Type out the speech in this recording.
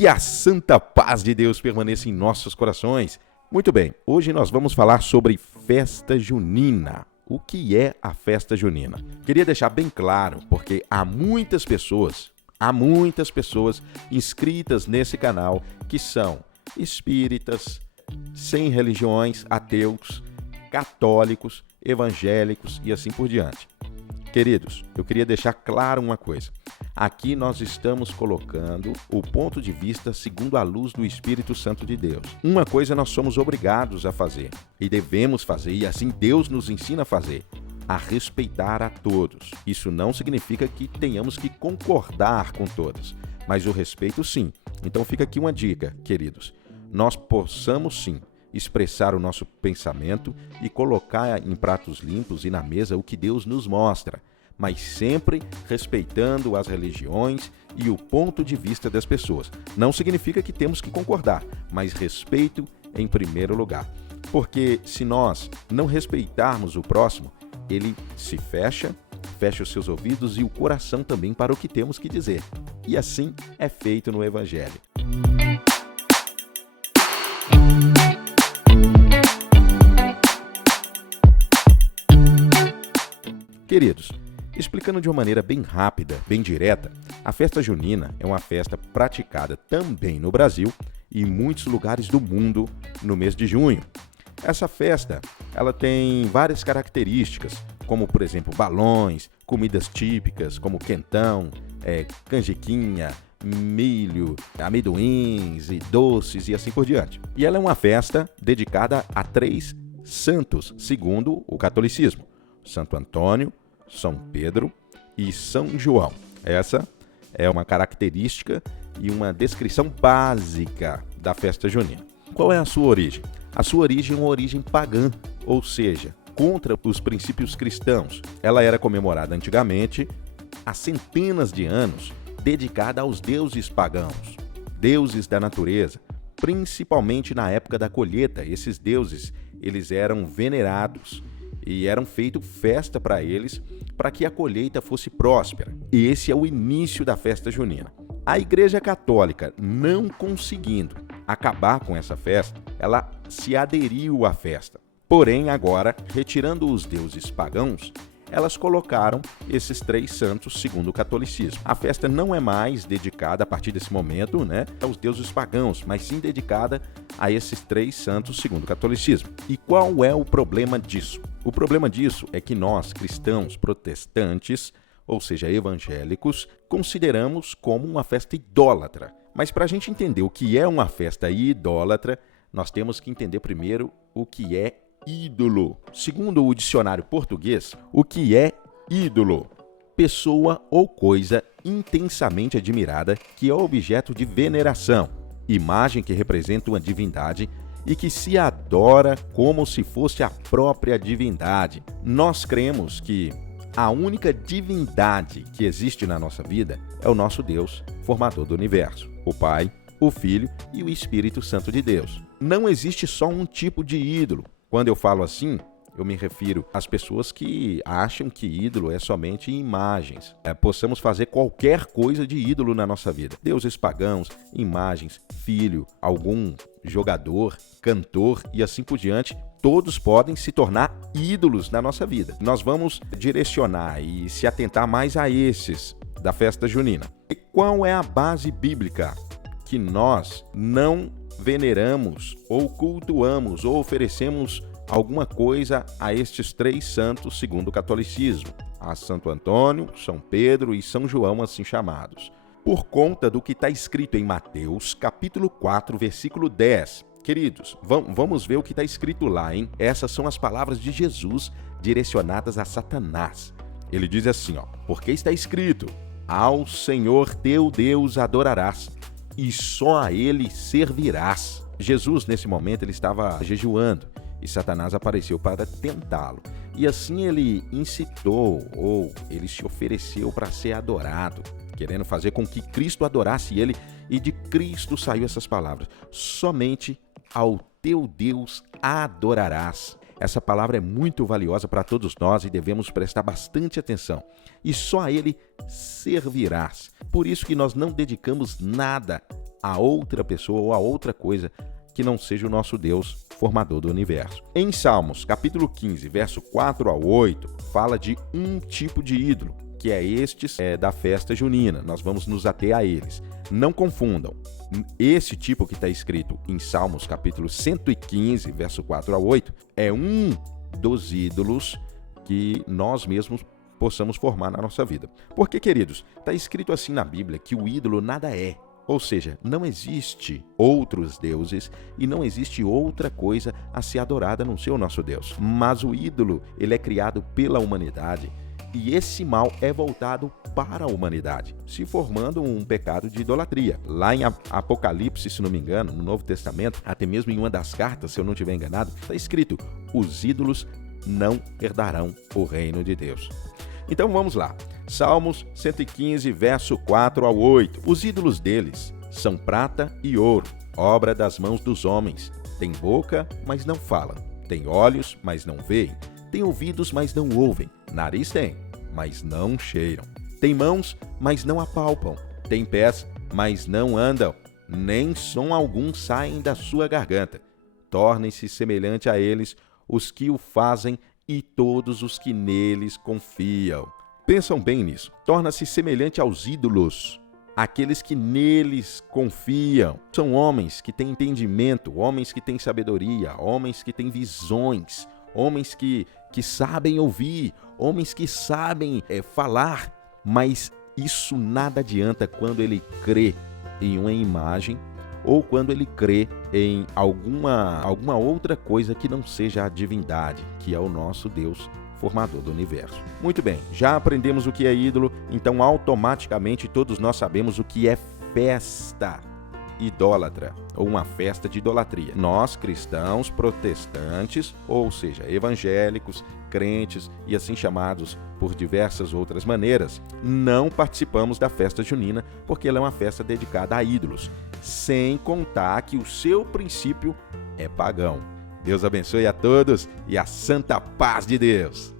Que a santa paz de Deus permaneça em nossos corações. Muito bem, hoje nós vamos falar sobre festa junina. O que é a festa junina? Queria deixar bem claro, porque há muitas pessoas inscritas nesse canal que são espíritas, sem religiões, ateus, católicos, evangélicos e assim por diante. Queridos, eu queria deixar claro uma coisa. Aqui nós estamos colocando o ponto de vista segundo a luz do Espírito Santo de Deus. Uma coisa nós somos obrigados a fazer e devemos fazer, e assim Deus nos ensina a fazer, a respeitar a todos. Isso não significa que tenhamos que concordar com todos, mas o respeito sim. Então fica aqui uma dica, queridos. Nós possamos sim expressar o nosso pensamento e colocar em pratos limpos e na mesa o que Deus nos mostra, mas sempre respeitando as religiões e o ponto de vista das pessoas. Não significa que temos que concordar, mas respeito em primeiro lugar. Porque se nós não respeitarmos o próximo, ele se fecha os seus ouvidos e o coração também para o que temos que dizer. E assim é feito no Evangelho. Queridos, explicando de uma maneira bem rápida, bem direta, a festa junina é uma festa praticada também no Brasil e em muitos lugares do mundo no mês de junho. Essa festa, ela tem várias características, como por exemplo balões, comidas típicas como quentão, canjiquinha, milho, amendoins e doces e assim por diante. E ela é uma festa dedicada a 3 santos, segundo o catolicismo: Santo Antônio, São Pedro e São João. Essa é uma característica e uma descrição básica da festa junina. Qual é a sua origem? A sua origem é uma origem pagã, ou seja, contra os princípios cristãos. Ela era comemorada antigamente, há centenas de anos, dedicada aos deuses pagãos, deuses da natureza, principalmente na época da colheita. Esses deuses, eles eram venerados e eram feito festa para eles, para que a colheita fosse próspera. E esse é o início da festa junina. A Igreja Católica, não conseguindo acabar com essa festa, ela se aderiu à festa. Porém, agora, retirando os deuses pagãos, elas colocaram esses 3 santos segundo o catolicismo. A festa não é mais dedicada, a partir desse momento, aos deuses pagãos, mas sim dedicada a esses 3 santos segundo o catolicismo. E qual é o problema disso? O problema disso é que nós, cristãos protestantes, ou seja, evangélicos, consideramos como uma festa idólatra. Mas para a gente entender o que é uma festa idólatra, nós temos que entender primeiro o que é ídolo. Segundo o dicionário português, o que é ídolo? Pessoa ou coisa intensamente admirada que é objeto de veneração, imagem que representa uma divindade e que se adora como se fosse a própria divindade. Nós cremos que a única divindade que existe na nossa vida é o nosso Deus, formador do universo, o Pai, o Filho e o Espírito Santo de Deus. Não existe só um tipo de ídolo. Quando eu falo assim, eu me refiro às pessoas que acham que ídolo é somente imagens. Possamos fazer qualquer coisa de ídolo na nossa vida. Deuses pagãos, imagens, filho, algum jogador, cantor e assim por diante, todos podem se tornar ídolos na nossa vida. Nós vamos direcionar e se atentar mais a esses da festa junina. E qual é a base bíblica que nós não veneramos ou cultuamos ou oferecemos alguma coisa a estes 3 santos segundo o catolicismo, a Santo Antônio, São Pedro e São João, assim chamados? Por conta do que está escrito em Mateus, capítulo 4, versículo 10. Queridos, vamos ver o que está escrito lá, hein? Essas são as palavras de Jesus direcionadas a Satanás. Ele diz assim, porque está escrito: ao Senhor teu Deus adorarás, e só a Ele servirás. Jesus, nesse momento, ele estava jejuando e Satanás apareceu para tentá-lo. E assim ele incitou, ou ele se ofereceu para ser adorado, querendo fazer com que Cristo adorasse ele, e de Cristo saiu essas palavras: somente ao teu Deus adorarás. Essa palavra é muito valiosa para todos nós e devemos prestar bastante atenção. E só a Ele servirás. Por isso que nós não dedicamos nada a outra pessoa ou a outra coisa que não seja o nosso Deus, formador do universo. Em Salmos, capítulo 15, verso 4 a 8, fala de um tipo de ídolo, que é estes da festa junina. Nós vamos nos ater a eles. Não confundam. Esse tipo que está escrito em Salmos, capítulo 115, verso 4 a 8, é um dos ídolos que nós mesmos possamos formar na nossa vida. Porque, queridos, está escrito assim na Bíblia que o ídolo nada é. Ou seja, não existe outros deuses e não existe outra coisa a ser adorada a não ser o nosso Deus. Mas o ídolo, ele é criado pela humanidade e esse mal é voltado para a humanidade, se formando um pecado de idolatria. Lá em Apocalipse, se não me engano, no Novo Testamento, até mesmo em uma das cartas, se eu não estiver enganado, está escrito: os ídolos não herdarão o reino de Deus. Então vamos lá. Salmos 115, verso 4 ao 8. Os ídolos deles são prata e ouro, obra das mãos dos homens. Tem boca, mas não falam. Tem olhos, mas não veem. Tem ouvidos, mas não ouvem. Nariz tem, mas não cheiram. Tem mãos, mas não apalpam. Tem pés, mas não andam. Nem som algum saem da sua garganta. Tornem-se semelhante a eles os que o fazem e todos os que neles confiam. Pensam bem nisso. Torna-se semelhante aos ídolos, aqueles que neles confiam. São homens que têm entendimento, homens que têm sabedoria, homens que têm visões, homens que sabem ouvir, homens que sabem falar, mas isso nada adianta quando ele crê em uma imagem ou quando ele crê em alguma outra coisa que não seja a divindade, que é o nosso Deus, formador do universo. Muito bem, já aprendemos o que é ídolo, então automaticamente todos nós sabemos o que é festa idólatra, ou uma festa de idolatria. Nós, cristãos, protestantes, ou seja, evangélicos, crentes e assim chamados por diversas outras maneiras, não participamos da festa junina porque ela é uma festa dedicada a ídolos, sem contar que o seu princípio é pagão. Deus abençoe a todos e a santa paz de Deus.